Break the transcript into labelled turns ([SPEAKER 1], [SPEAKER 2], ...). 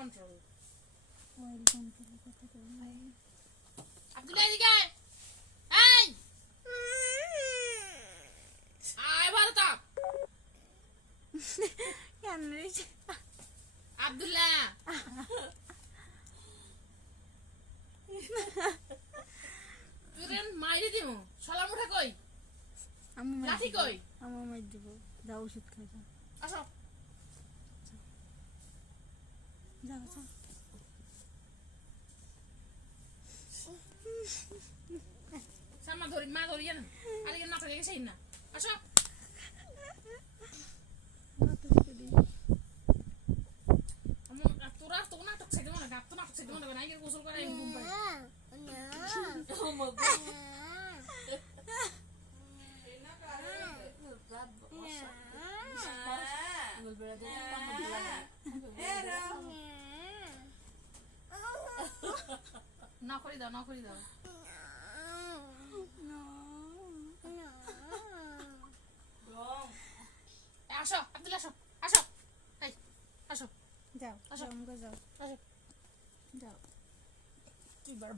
[SPEAKER 1] Control
[SPEAKER 2] oil control
[SPEAKER 1] এদিকে এই আয় ভারত
[SPEAKER 2] কেন রে
[SPEAKER 1] আব্দুল্লাহ রে মাইরে দিমু সলা মুঠা কই
[SPEAKER 2] আমি
[SPEAKER 1] লাঠি। কই
[SPEAKER 2] আমার মার দিব যাও ওষুধ খাই
[SPEAKER 1] আসো সামা ধরি মা ধরি জানেন আর মাথা রেখে সেই না। আসো।
[SPEAKER 2] করি।
[SPEAKER 1] তোরা তো নাটক ছেড়ে মনে গাপ তো নাটক ছেড়ে মনে না গোসল করে? আমি ঘুম পাই না করে দাও না করে দাও। আসো আব্দুল আসো আসো। এই আসো।
[SPEAKER 2] যাও
[SPEAKER 1] আসো।
[SPEAKER 2] যাও।
[SPEAKER 1] আসো।
[SPEAKER 2] যাও।
[SPEAKER 1] তুই বার